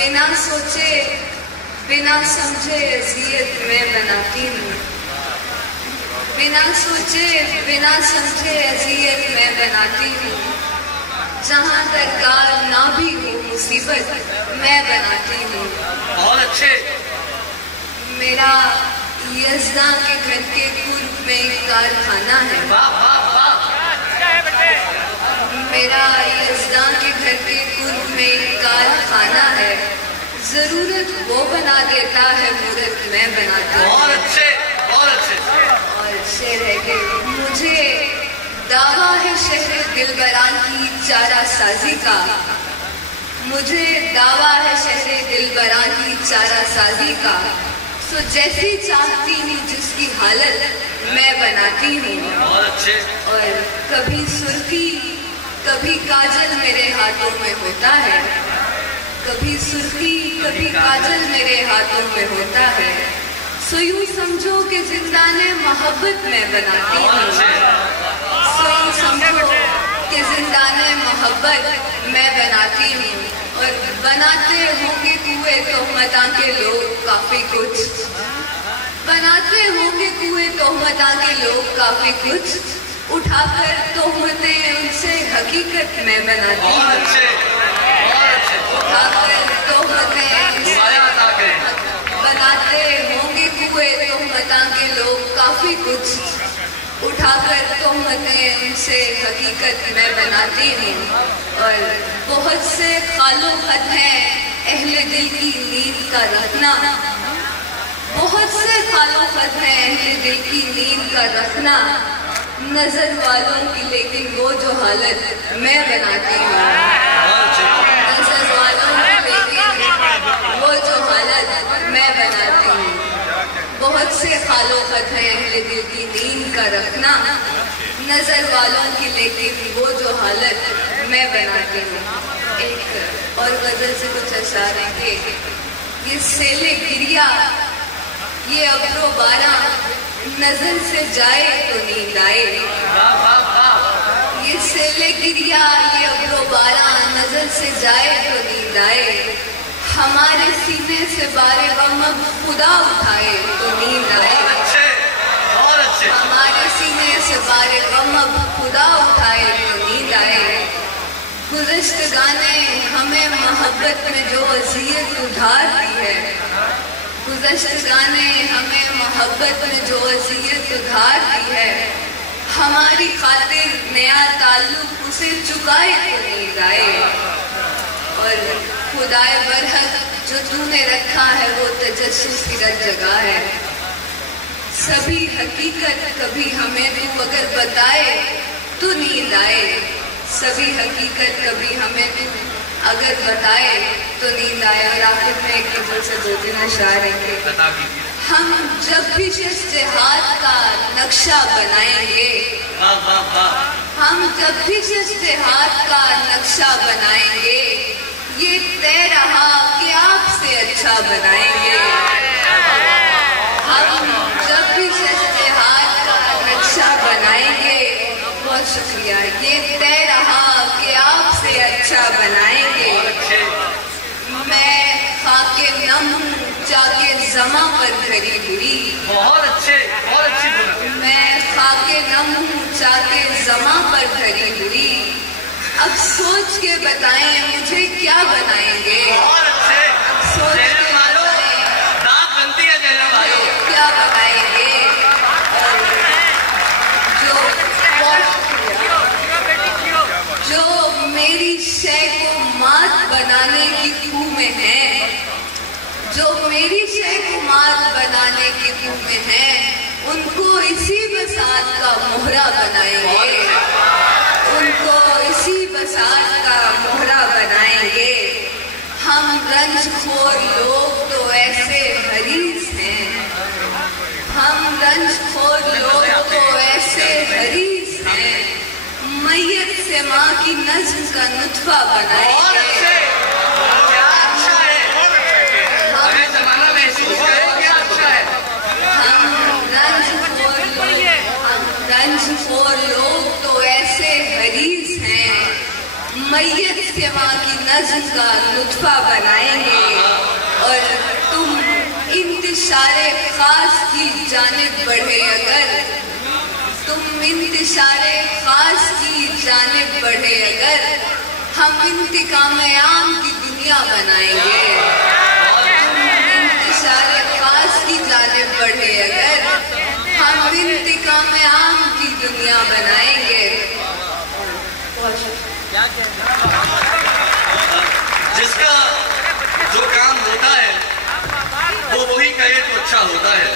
बिना सोचे बिना समझे अज़ियत मैं बनाती हूँ, बिना सोचे बिना समझे अज़ियत मैं बनाती हूँ, जहाँ दरकार ना भी हो मुसीबत मैं बनाती हूँ। बहुत अच्छे। मेरा यज़दा के घर के पूर्व में एक कारखाना है, मेरा यज़दा के घर के पूर्व में एक कारखाना है, जरूरत वो बना देता है, मूरत मैं बनाता हूँ। बहुत अच्छे, बहुत अच्छे। और शेर है कि मुझे दावा है शहर दिलबरां की चारा साजी का, मुझे दावा है शहर दिलबरां की चारा साजी का, तो जैसी चाहती हूँ जिसकी हालत मैं बनाती हूँ। बहुत अच्छे। और कभी सुर्खी कभी काजल मेरे हाथों में होता है, कभी सुर्खी कभी काजल मेरे हाथों में होता है, सो यूं समझो कि जिंदाने मोहब्बत में बनाती हूँ, सो यूं समझो कि जिंदाने मोहब्बत मैं बनाती हूँ। और बनाते होंगे कुएं तोहमतां के लोग काफी कुछ, बनाते होंगे कुएं तोहमतां के लोग काफी कुछ, उठाकर तोहमतें उनसे हकीकत मैं बनाती हूँ। उठाकर तोहमतें बनाते होंगे कुएं तोहमतां के लोग काफी कुछ, उठाकर तोहमतें उनसे हकीकत मैं बनाती हूँ। और बहुत से खालो खत हैं अहले दिल की नींद का रखना, बहुत से खालो खत हैं अहले दिल की नींद का रखना, नजर वालों की लेकिन वो जो हालत मैं बनाती हूँ, नजर वालों की लेकिन वो जो हालत मैं बनाती हूँ। बहुत से खालो खत है अहले दिल की नींद का रखना, नजर वालों की लेकिन वो जो हालत मैं बनाती हूँ। एक और गजल से कुछ अशार है कि ये सेले गिरिया ये अब्रो बारा, नजर से जाए तो नींद आए, ये सेले गिरिया ये अब्रो बारा, नजर से जाए तो नींद आए, हमारे सीने से बारे गम अब खुदा उठाए तो नींद आए, हमारे सीने से बारे गम अब खुदा उठाए तो नींद आए। गुज़श्तगाने हमें मोहब्बत में जो अज़ियत उधार दी है, गुज़श्तगाने हमें मोहब्बत में जो अज़ियत उधार दी है, हमारी खातिर नया ताल्लुक उसे चुकाए तो नींद आए। और खुदाए बरहक जो तूने रखा है वो तजस्सुस की रत जगह है, सभी हकीकत कभी हमें तू अगर बताए तो नींद आए, सभी हकीकत कभी हमें तू अगर बताए तो नींद आए। और आखिर में एक गजल से दो तीन अशार हैं। हम जब भी इज्तिहाद का नक्शा बनाएंगे, हम जब भी इज्तिहाद का नक्शा बनाएंगे, ये तय रहा कि आपसे अच्छा बनाएंगे। हम जब भी इज्तिहाद का नक्शा बनाएंगे, बहुत शुक्रिया, ये तय रहा कि आपसे अच्छा बनाएंगे। मैं खाके नम जाके जमा पर खड़ी हुई, बहुत अच्छे, बहुत अच्छी। मैं खाके नम जाके जमा पर खड़ी हुई, अब सोच के बताएं मुझे क्या बनाएंगे, बहुत अच्छे। अब सोच के बताएं दाग बनती है जहरा भाई, क्या बनाएंगे। जो मेरी शय को मात बनाने की खूह में है, जो मेरी शय को मात बनाने की खूह में है, उनको इसी बसात का मोहरा बनाएंगे, उनको इसी बसात का मोहरा बनाएंगे। हम रंजखोर लोग तो ऐसे हरीस हैं, हम रंजखोर लोग तो ऐसे हरीस हैं, मैयत से माँ की नज़्म का नुत्फा बनाएंगे। क्या अच्छा है, हमें जमाना महसूस करे क्या अच्छा है। हम रंजखोर लोग तो ऐसे हरीस हैं, मैयत से माँ की नज़्म का नुत्फा बनाएंगे। اور تم انتشار خاص کی جانب بڑھے اگر، تم انتشار خاص کی جانب بڑھے اگر، ہم انتقام عام کی دنیا بنائیں گے۔ انتشار خاص کی جانب بڑھے اگر، ہم انتقام عام کی دنیا بنائیں گے۔ جس کا جو کام ہوتا ہے وہ وہی کہے تو اچھا ہوتا ہے۔